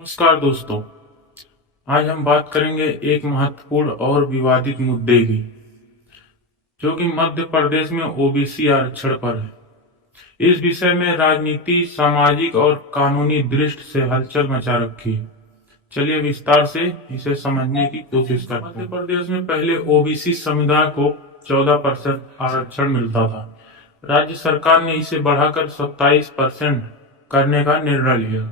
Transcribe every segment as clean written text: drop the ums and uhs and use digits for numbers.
नमस्कार दोस्तों। आज हम बात करेंगे एक महत्वपूर्ण और विवादित मुद्दे की, जो कि मध्य प्रदेश में ओबीसी आरक्षण पर है। इस विषय में राजनीति, सामाजिक और कानूनी दृष्टि से हलचल मचा रखी है। चलिए विस्तार से इसे समझने की कोशिश करते हैं। मध्य प्रदेश में पहले ओबीसी समुदाय को 14% आरक्षण मिलता था। राज्य सरकार ने इसे बढ़ाकर 27% करने का निर्णय लिया।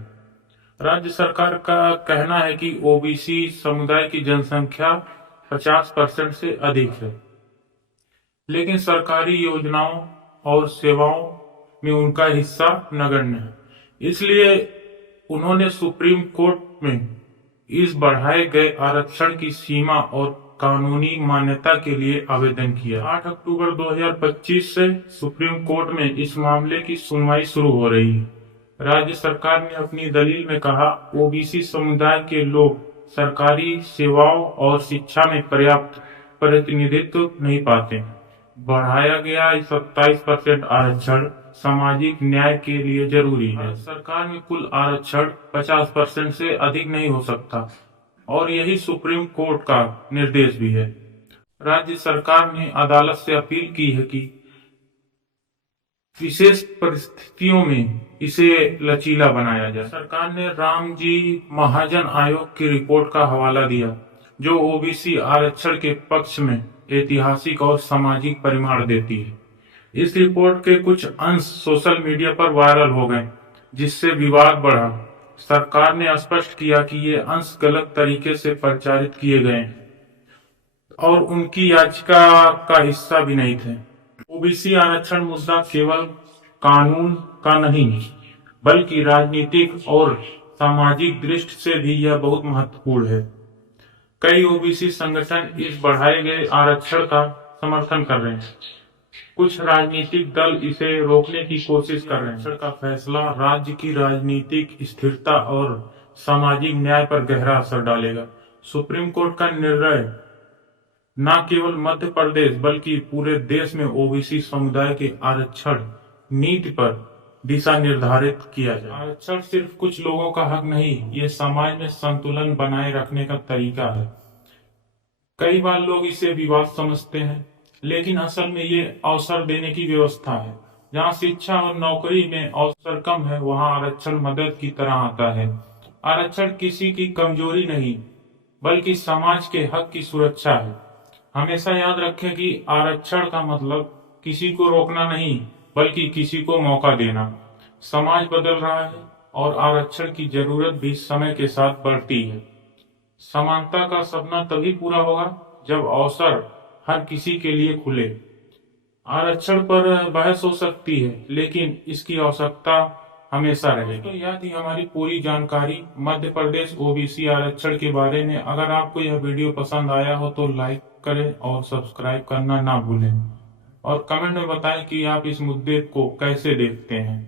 राज्य सरकार का कहना है कि ओबीसी समुदाय की जनसंख्या 50% से अधिक है, लेकिन सरकारी योजनाओं और सेवाओं में उनका हिस्सा नगण्य है। इसलिए उन्होंने सुप्रीम कोर्ट में इस बढ़ाए गए आरक्षण की सीमा और कानूनी मान्यता के लिए आवेदन किया। 8 अक्टूबर 2025 से सुप्रीम कोर्ट में इस मामले की सुनवाई शुरू हो रही है। राज्य सरकार ने अपनी दलील में कहा, ओबीसी समुदाय के लोग सरकारी सेवाओं और शिक्षा में पर्याप्त प्रतिनिधित्व नहीं पाते। बढ़ाया गया 27% आरक्षण सामाजिक न्याय के लिए जरूरी है। सरकार में कुल आरक्षण 50% से अधिक नहीं हो सकता, और यही सुप्रीम कोर्ट का निर्देश भी है। राज्य सरकार ने अदालत से अपील की है कि विशेष परिस्थितियों में इसे लचीला बनाया जाए। सरकार ने रामजी महाजन आयोग की रिपोर्ट का हवाला दिया, जो ओबीसी आरक्षण के पक्ष में ऐतिहासिक और सामाजिक परिमाण देती है। इस रिपोर्ट के कुछ अंश सोशल मीडिया पर वायरल हो गए, जिससे विवाद बढ़ा। सरकार ने स्पष्ट किया कि ये अंश गलत तरीके से प्रचारित किए गए और उनकी याचिका का हिस्सा भी नहीं थे। ओबीसी आरक्षण मुद्दा केवल कानून का नहीं, बल्कि राजनीतिक और सामाजिक दृष्टि से भी यह बहुत महत्वपूर्ण है। कई ओबीसी संगठन इस बढ़ाए गए आरक्षण का समर्थन कर रहे हैं। कुछ राजनीतिक दल इसे रोकने की कोशिश कर रहे हैं। आरक्षण का फैसला राज्य की राजनीतिक स्थिरता और सामाजिक न्याय पर गहरा असर डालेगा। सुप्रीम कोर्ट का निर्णय न केवल मध्य प्रदेश बल्कि पूरे देश में ओबीसी समुदाय के आरक्षण नीति पर दिशा निर्धारित किया जाए। आरक्षण सिर्फ कुछ लोगों का हक नहीं, ये समाज में संतुलन बनाए रखने का तरीका है। कई बार लोग इसे विवाद समझते हैं, लेकिन असल में ये अवसर देने की व्यवस्था है। जहाँ शिक्षा और नौकरी में अवसर कम है, वहाँ आरक्षण मदद की तरह आता है। आरक्षण किसी की कमजोरी नहीं, बल्कि समाज के हक की सुरक्षा है। हमेशा याद रखें कि आरक्षण का मतलब किसी को रोकना नहीं, बल्कि किसी को मौका देना। समाज बदल रहा है और आरक्षण की जरूरत भी समय के साथ बढ़ती है। समानता का सपना तभी पूरा होगा जब अवसर हर किसी के लिए खुले। आरक्षण पर बहस हो सकती है, लेकिन इसकी आवश्यकता हमेशा रहेगी। तो यह थी हमारी पूरी जानकारी मध्य प्रदेश ओबीसी आरक्षण के बारे में। अगर आपको यह वीडियो पसंद आया हो तो लाइक करें और सब्सक्राइब करना ना भूलें, और कमेंट में बताएं कि आप इस मुद्दे को कैसे देखते हैं।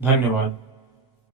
धन्यवाद।